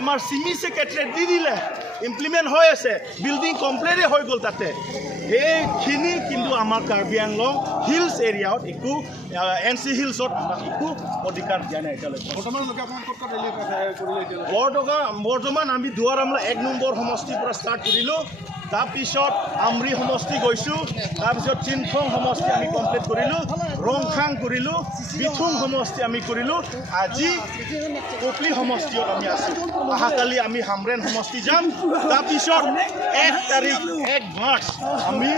আমাৰ চিমি সেক্ৰেটাৰী দি দিলে ইমপ্লিমেণ্ট হৈ আছে বিল্ডিং কমপ্লিট হৈ গ'ল তাতে এইখিনি কিন্তু আমাৰ কাৰ্বি আংলং হিলছ এৰিয়াত একো এনসি হিলছত একো অধিকাৰ দিয়া নাই এতিয়ালৈকে বৰ্তমান আমি দুৱাৰামলা 1 নম্বৰ সমষ্টিৰ পৰা ষ্টাৰ্ট কৰিলোঁ তাৰপিছত আমৰি সমষ্টি গৈছোঁ তাৰপিছত চিনফং সমষ্টি আমি কমপ্লিট কৰিলোঁ ৰংখাং কৰিলোঁ বিথুং সমষ্টি আমি কৰিলোঁ আজি কপলি সমষ্টিত আমি আছোঁ অহাকালি আমি হামৰেন সমষ্টি যাম তাৰপিছত 1 তাৰিখ 1 মাৰ্চ আমি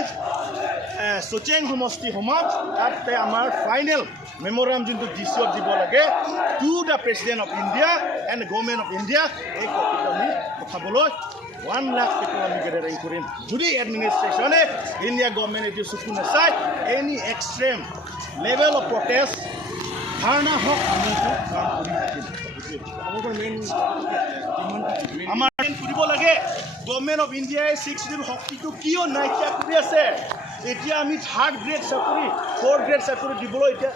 সোচেং সমষ্টি সোমাম তাতে আমাৰ ফাইনেল মেমোৰাম যোনটো ডিচিঅত দিব লাগে to the president of India and government of India এই কপিটো আমি পঠাবলৈ 1 লাখ people আমি গেদাৰিং কৰিম যদি এডমিনিষ্ট্ৰেশ্যনে ইণ্ডিয়া গভৰ্ণমেণ্ট এইটো চকু নাচায় any extreme level of protest ধাৰণা হওক আমি কাম কৰি থাকিম আমাৰ দিব লাগে গভৰ্ণমেণ্ট অফ ইণ্ডিয়াই 6 শিডিউল শক্তিটো কিয় নাইকিয়া কৰি আছে এতিয়া আমি 3rd গ্ৰেড চাকৰি 4th গ্ৰেড চাকৰি দিবলৈ এতিয়া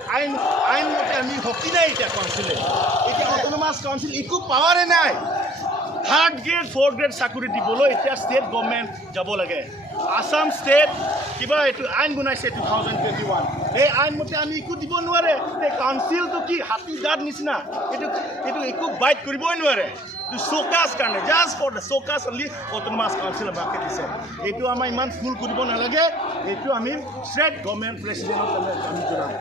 আইনমতে আমি শক্তি নাই এতিয়া কাউন্সিলে এতিয়া অটোনমাস কাউন্সিল একো পাৱাৰে নাই 3rd গ্ৰেড 4th গ্ৰেড চাকৰি দিবলৈ এতিয়া ষ্টেট গভৰ্ণমেণ্ট যাব লাগে আসাম ষ্টেট কিবা এইটো আইন বনাইছে 2021 এই আইনমতে আমি একো দিব নোৱাৰে এই কাউন্সিলটো কি হাতী দাঁত নিচিনা এইটো একো বাইট কৰিবই নোৱাৰে চৌকাছ কাৰণে জাষ্ট ফৰ দ্য চৌকাছ অনলি অটোনমাস কাউন্সিল আমাকে দিছে এইটো আমাৰ ইমান ফুল কৰিব নালাগে এইটো আমি ষ্ট্ৰেট গভৰ্ণমেণ্ট প্ৰেচিডেণ্টক আমি জনাম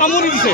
কামুৰি দিছে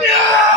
Yeah!